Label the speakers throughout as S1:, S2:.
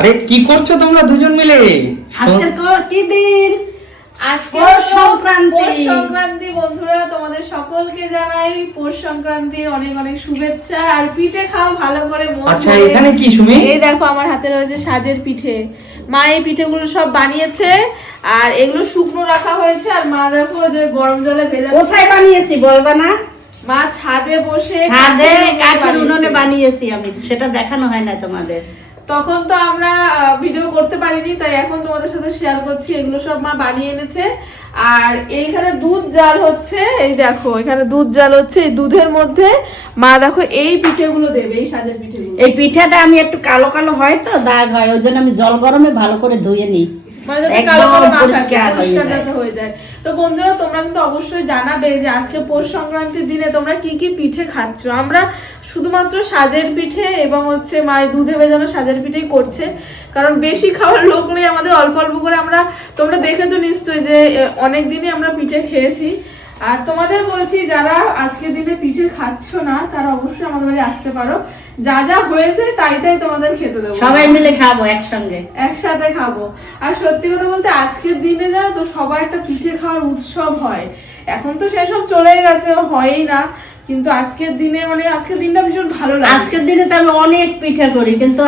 S1: আরে কি করছ তোমরা দুজন মিলে?
S2: আজকে ক- কি দিন?
S3: আজকে
S2: সংক্রান্তি।
S3: সংক্রান্তি বন্ধুরা তোমাদের সকলকে জানাই পৌষ সংক্রান্তির অনেক অনেক শুভেচ্ছা আর পিঠে খাও ভালো করে
S1: আচ্ছা এখানে কি সুমি?
S3: এই দেখো আমার হাতে রয়েছে সাজের পিঠে। মা এই পিঠেগুলো সব বানিয়েছে আর এগুলো শুকনো রাখা হয়েছে আর মা দেখো যে গরম জলে ভেজা
S2: কোথায় বানিয়েছি বলবা না?
S3: মা ছাদে বসে
S2: ছাদে
S3: কাঠের উনুনে বানিয়েছি
S2: আমি সেটা দেখানো হয় না তোমাদের।
S3: তখন তো আমরা ভিডিও করতে পারিনি, তাই এখন তোমাদের সাথে শেয়ার করছি। এগুলো সব মা বানিয়ে এনেছে। আর এইখানে দুধ জাল হচ্ছে, এই দেখো, এখানে দুধ জাল হচ্ছে। এই দুধের মধ্যে মা দেখো এই পিঠেগুলো দেবে, এই সাজের পিঠে
S2: এই পিঠাটা আমি একটু কালো কালো হয় তো, দাগ হয়, ওই জন্য আমি জল গরমে ভালো করে ধুয়ে নিই।
S3: মানে যাতে কালো কালো না থাকে
S2: পরিষ্কার।
S3: যাতে হয়ে যায়। তো বন্ধুরা তোমরা কিন্তু অবশ্যই জানাবে যে আজকে পৌষ সংক্রান্তির দিনে তোমরা কি কি পিঠে খাচ্ছ। আমরা শুধুমাত্র সাজের পিঠে এবং হচ্ছে মায়ের দুধে ভেজানো সাজের পিঠেই করছে। কারণ বেশি খাওয়ার লোক নেই আমাদের অল্প অল্প করে আমরা তোমরা দেখেছ নিশ্চয়ই যে অনেক দিনই আমরা পিঠে খেয়েছি। আর তোমাদের বলছি যারা আজকের দিনে পিঠে খাচ্ছ না তারা অবশ্যই আমাদের বাড়ি আসতে পারো। যা যা হয়েছে তাই তাই তোমাদের খেতে দেবো।
S2: সবাই মিলে খাব একসঙ্গে।
S3: একসাথে খাব। আর সত্যি কথা বলতে আজকের দিনে জানো তো সবাই একটা পিঠে খাওয়ার উৎসব হয়। এখন তো সেসব চলে গেছে হয়ই না। কিন্তু আজকের দিনে মানে আজকের দিনটা ভীষণ ভালো লাগে।
S2: আজকের দিনে তো আমি অনেক পিঠা করি কিন্তু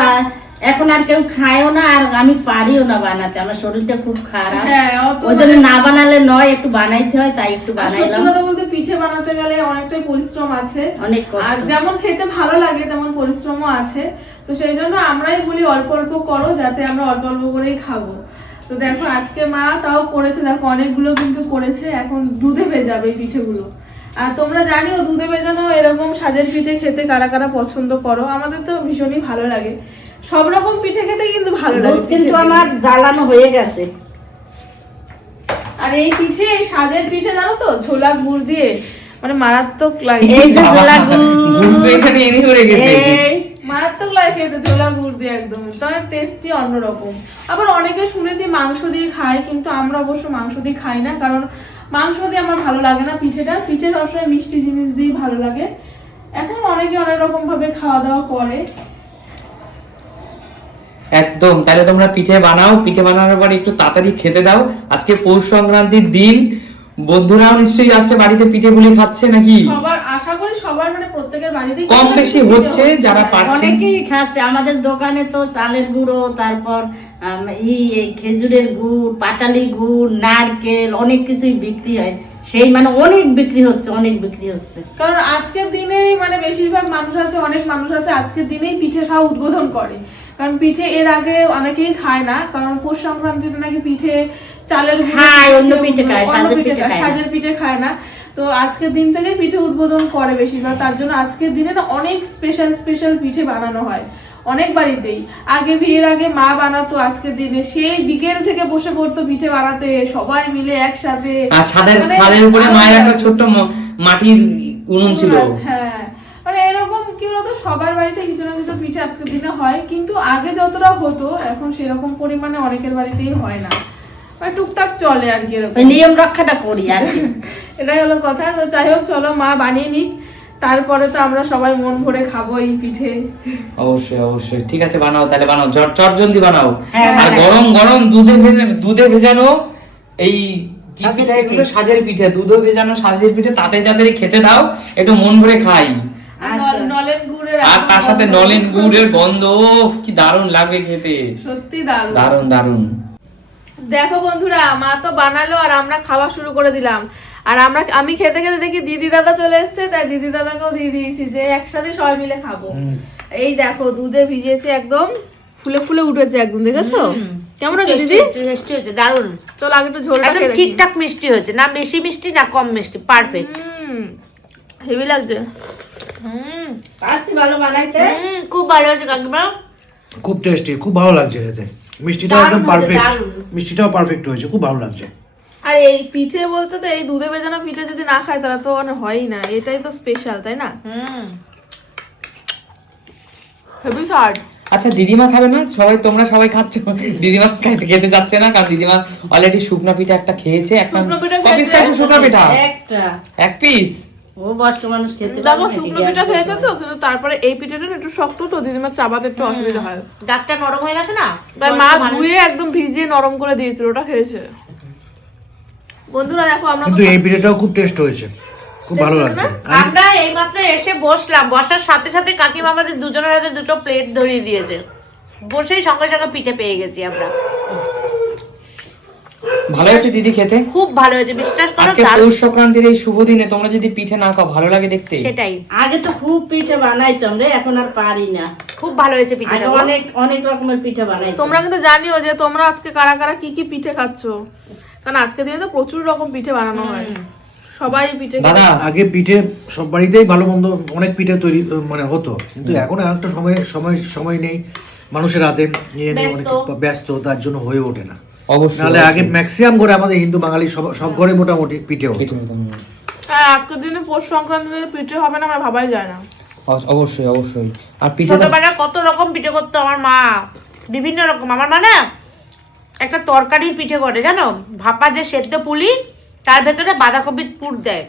S2: এখন আর কেউ খায়ও না আর আমি পারিও না বানাতে। আমার শরীরটা খুব খারাপ।
S3: হ্যাঁ
S2: ওই জন্য না বানালে নয় একটু বানাইতে হয় তাই একটু
S3: সত্যি
S2: বানাইলাম।
S3: কথা বলতে পিঠে বানাতে গেলে অনেকটাই পরিশ্রম আছে।
S2: অনেক
S3: আর যেমন খেতে ভালো লাগে তেমন পরিশ্রমও আছে। তো সেই জন্য আমরাই বলি অল্প অল্প করো যাতে আমরা অল্প অল্প করেই খাব। তো দেখো আজকে মা তাও করেছে। দেখো অনেকগুলো কিন্তু করেছে। এখন দুধে ভেজাবে এই পিঠেগুলো। আর তোমরা জানিও দুধে ভেজানো এরকম সাজের পিঠে খেতে কারা কারা পছন্দ করো? আমাদের তো ভীষণই ভালো লাগে। সব রকম পিঠে খেতে কিন্তু ভালো লাগে
S2: দুধ কিন্তু আমার জ্বালানো হয়ে গেছে।
S3: আর এই পিঠে এই সাজের পিঠে জানো তো ছোলা গুড় দিয়ে মানে মারাত্মক লাগে।
S2: এই যে ছোলা গুড়।
S1: গুড় এখানে এনে ধরে গেছে।
S3: মারাত্মক লাগে খেতে ছোলা গুড় দিয়ে একদম। তবে টেস্টি অন্যরকম। আবার অনেকে শুনেছি মাংস দিয়ে খায় কিন্তু আমরা অবশ্য মাংস দিয়ে খাই না কারণ মাংস দিয়ে আমার ভালো লাগে না পিঠেটা। পিঠে সবসময় মিষ্টি জিনিস দিয়ে ভালো লাগে। এখন অনেকে অনেক রকম ভাবে খাওয়া দাওয়া করে।
S1: একদম। তাহলে তোমরা পিঠে বানাও। পিঠে বানানোর পর একটু তাড়াতাড়ি খেতে দাও। আজকে পৌষ সংক্রান্তির দিন। বন্ধুরাও নিশ্চয়ই আজকে বাড়িতে পিঠে পুলি খাচ্ছে নাকি?
S3: সবার আশা করি সবার মানে প্রত্যেকের বাড়িতেই
S1: কম বেশি হচ্ছে, যারা পারছে।
S2: অনেকেই খাচ্ছে। আমাদের দোকানে তো চালের গুঁড়ো তারপর ই এই খেজুরের গুড় পাটালি গুড় নারকেল অনেক কিছুই বিক্রি হয়। সেই মানে অনেক বিক্রি হচ্ছে অনেক বিক্রি হচ্ছে।
S3: কারণ আজকের দিনেই মানে বেশিরভাগ মানুষ আছে অনেক মানুষ আছে আজকের দিনেই পিঠে খাওয়া উদ্বোধন করে। কারণ পিঠে এর আগে অনেকেই খায় না কারণ পৌষ সংক্রান্তিতে নাকি পিঠে চালের
S2: অন্য পিঠে খায়, সাজের
S3: পিঠে খায়,
S2: না।
S3: সাজের পিঠে খায় না। তো আজকের দিন থেকে পিঠে উদ্বোধন করে বেশিরভাগ তার জন্য আজকের দিনে না অনেক স্পেশাল স্পেশাল পিঠে বানানো হয় অনেক বাড়িতেই। আগে বিয়ের আগে মা বানাতো আজকের দিনে সেই বিকেল থেকে বসে পড়তো পিঠে বানাতে সবাই মিলে একসাথে।
S1: ছাদের
S3: মানে
S1: ছাদের উপরে মায়ের একটা ছোট্ট মাটির উনুন ছিল।
S3: হ্যাঁ মানে এরকম কি বলতো সবার বাড়িতে কিছু না কিছু পিঠে আজকের দিনে হয় কিন্তু আগে যতটা হতো এখন সেরকম পরিমাণে অনেকের বাড়িতেই হয় না। মানে টুকটাক চলে আর কি এরকম।
S2: নিয়ম রক্ষাটা করি আর
S3: এটাই হলো কথা। তো যাই হোক চলো মা বানিয়ে নিক। তারপরে তো আমরা সবাই মন ভরে খাব এই পিঠে।
S1: অবশ্যই অবশ্যই। ঠিক আছে বানাও তাহলে বানাও। চট চট জলদি বানাও।
S2: হ্যাঁ,
S1: আর। গরম গরম দুধে ভেজে- দুধে ভেজানো এই কি
S2: সাজের
S1: পিঠা। এগুলো? সাজের পিঠে। দুধে ভেজানো সাজের পিঠে তাতে তাড়াতাড়ি খেতে দাও একটু মন ভরে খাই।
S3: আর
S2: আচ্ছা।
S3: নলেন
S1: আর তার সাথে নলেন গুড়ের গন্ধ কি দারুণ লাগবে খেতে।
S3: সত্যি দারুণ।
S1: দারুণ দারুণ।
S3: দেখো বন্ধুরা মা তো বানালো আর আমরা খাওয়া শুরু করে দিলাম। আর আমরা আমি খেতে খেতে দেখি দিদি দাদা চলে এসেছে তাই দিদি দাদাকেও দিয়ে দিয়েছি যে একসাথে সবাই মিলে খাব। এই দেখো দুধে ভিজেছে একদম ফুলে ফুলে উঠেছে একদম দেখেছ? কেমন হয়েছে দিদি?
S4: মিষ্টি হয়েছে দারুণ
S3: চলো আগে একটু ঝোলটা
S4: ঠিকঠাক মিষ্টি হয়েছে না বেশি মিষ্টি না কম মিষ্টি পারফেক্ট
S3: হুম। হেভি লাগছে। হুম
S2: পারছি ভালো বানাইতে।
S4: খুব ভালো হয়েছে কাকিমা।
S5: খুব টেস্টি খুব ভালো লাগছে খেতে।
S4: দারুণ
S5: একদম পারফেক্ট মিষ্টিটাও পারফেক্ট হয়েছে খুব ভালো লাগছে।
S3: আর এই পিঠে বলতে তো এই দুধে ভেজানো পিঠে যদি না খায় তাহলে তো মানে হয়ই না। এটাই তো স্পেশাল তাই না?
S4: হুম।
S3: হেভি স্বাদ।
S1: আচ্ছা দিদিমা খাবে না? সবাই তোমরা সবাই খাচ্ছ। দিদিমা খাইতে খেতে যাচ্ছে না কারণ দিদিমা অলরেডি শুকনো পিঠা একটা খেয়েছে একটা
S3: শুকনো পিঠা
S1: শুকনো পিঠা?
S2: একটা।
S1: এক পিস
S2: ও বয়স্ক মানুষ খেতে
S3: দেখো শুকনো পিঠা খেয়েছে তো কিন্তু তারপরে এই পিঠাটা একটু শক্ত তো দিদিমার চাবাতে একটু অসুবিধা হয়।
S4: দাঁতটা নরম হয়ে গেছে না?
S3: মা ধুয়ে একদম ভিজিয়ে নরম করে দিয়েছিল ওটা খেয়েছে। বন্ধুরা দেখো আমরা
S5: কিন্তু এই পিঠেটাও খুব টেস্ট হয়েছে। খুব ভালো লাগছে।
S4: আমরা এইমাত্র এসে বসলাম বসার সাথে সাথে কাকিমা আমাদের দুজনের হাতে দুটো প্লেট ধরিয়ে দিয়েছে। বসেই সঙ্গে সঙ্গে পিঠে পেয়ে গেছি আমরা।
S1: ভালো হয়েছে দিদি খেতে?
S4: খুব ভালো হয়েছে বিশ্বাস করো
S1: আজকে পৌষ সংক্রান্তির এই শুভ দিনে তোমরা যদি পিঠে না খাও ভালো লাগে দেখতে?
S4: সেটাই।
S2: আগে তো খুব পিঠে বানাইতাম রে এখন আর পারি না।
S4: খুব ভালো হয়েছে পিঠাটা
S2: অনেক অনেক রকমের পিঠে বানাইতাম।
S3: তোমরা কিন্তু জানিও যে তোমরা আজকে কারা কারা কি কি পিঠে খাচ্ছ। কারণ আজকে দিনে তো প্রচুর রকম পিঠে বানানো হয়। সবাই পিঠে।
S1: দাদা
S5: আগে পিঠে সব বাড়িতেই ভালো মন্দ অনেক পিঠে তৈরি মানে হতো। কিন্তু এখন আর একটা সময় সময় সময় নেই। মানুষের হাতে নিয়ে নিয়ে ব্যস্ত তার জন্য হয়ে ওঠে না।
S1: অবশ্যই
S5: নাহলে আগে ম্যাক্সিমাম ঘরে আমাদের হিন্দু বাঙালি সব সব ঘরে মোটামুটি পিঠে হতো।
S1: হুম।
S3: হ্যাঁ। আজকের দিনে পৌষ সংক্রান্তি দিনে পিঠে হবে না আমার ভাবাই যায় না।
S1: অবশ্যই অবশ্যই। আর পিঠে তো-
S4: কত রকম পিঠে করতো আমার মা। বিভিন্ন রকম। আমার মা না একটা তরকারির পিঠে করে জানো? ভাপা যে সেদ্ধ পুলি তার ভেতরে বাঁধাকপির পুর দেয়।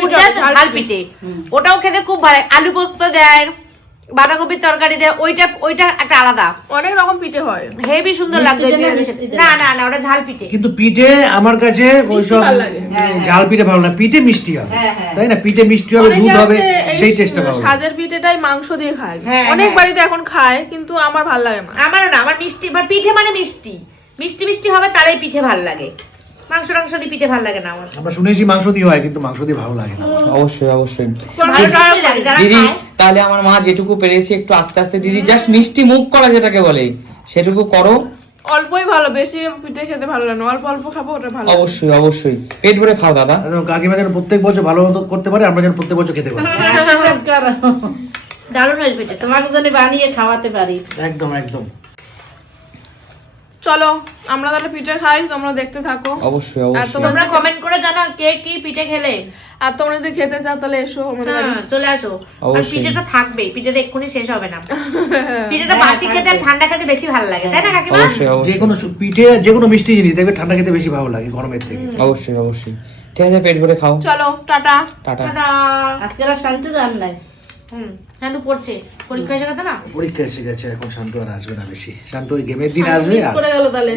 S4: পুর দেয়
S3: ঝাল
S4: পিঠে। ওটাও খেতে খুব ভালো। লাগে। আলু পোস্ত দেয়। বাঁধাকপির তরকারি দেয় ওইটা ওইটা একটা আলাদা।
S3: অনেক রকম পিঠে হয়।
S4: হেভি সুন্দর
S2: দেয় না,
S4: না
S2: না?
S4: ওটা ঝাল পিঠে।
S5: কিন্তু পিঠে আমার কাছে ওইসব
S3: ভালো
S5: ঝাল পিঠে ভালো না পিঠে মিষ্টি হবে
S2: হ্যাঁ, হ্যাঁ।
S5: তাই না? পিঠে মিষ্টি হবে দুধ হবে সেই টেস্টটা ভালো লাগে।
S3: সাজের পিঠেটাই মাংস দিয়ে খায়।
S4: হ্যাঁ,
S3: অনেক
S4: হ্যাঁ।
S3: বাড়িতে এখন খায় কিন্তু আমার ভালো লাগে না।
S4: আমারও না আমার মিষ্টি মানে পিঠে মানে মিষ্টি। মিষ্টি মিষ্টি হবে তারাই পিঠে ভালো লাগে। মাংস টাংস দিয়ে পিঠে ভালো লাগে না আমার।
S5: আমরা শুনেছি মাংস দিয়ে হয় কিন্তু মাংস দিয়ে ভালো লাগে না।
S1: অবশ্যই অবশ্যই।
S4: ভালো লাগে। যারা
S1: দিদি
S4: খায়।
S1: তাহলে আমার মা যেটুকু পেরেছে একটু আস্তে আস্তে দিদি জাস্ট মিষ্টি মুখ করা যেটাকে বলে সেটুকু করো।
S3: অল্পই ভালো বেশি পিঠে খেতে ভালো লাগে না। অল্প অল্প খাব ওটা ভালো
S1: অবশ্যই অবশ্যই। পেট ভরে খাও দাদা।
S5: একদম কাকিমা যেন প্রত্যেক বছর ভালো মতো করতে পারে আমরা যেন প্রত্যেক বছর খেতে পারি।
S2: আশীর্বাদ করো।
S4: দারুণ হয়েছে তোমার
S2: তোমাকে জন্য বানিয়ে খাওয়াতে পারি।
S5: একদম একদম।
S3: চলো আমরা তাহলে পিঠে খাই তোমরা দেখতে থাকো।
S1: অবশ্যই
S3: আর
S1: অবশ্যই।
S3: তোমরা
S4: তোমরা কমেন্ট করে জানাও কে কি পিঠে খেলে।
S3: আর তোমরা যদি খেতে চাও তাহলে এসো আমাদের
S4: হ্যাঁ, চলে আসো। আর পিঠেটা থাকবে পিঠেটা এক্ষুনি শেষ হবে না। পিঠেটা বাসি খেতে আর ঠান্ডা খেতে বেশি ভালো লাগে তাই না কাকিমা?
S1: অবশ্যই
S5: যে কোনো পিঠে যে কোনো মিষ্টি জিনিস দেখবে ঠান্ডা খেতে বেশি ভালো লাগে গরমের থেকে।
S1: অবশ্যই অবশ্যই। ঠিক আছে পেট ভরে খাও।
S3: চলো টাটা।
S1: টাটা।
S4: টাটা।
S2: আজকে আর শান্তি রান্নায়
S4: হুম নানু পড়ছে। পরীক্ষা এসে গেছে না?
S5: পরীক্ষা এসে গেছে এখন শান্ত আর আসবে না বেশি। শান্ত ওই গেমের দিন আসবে আর
S3: করে গেল তাহলে।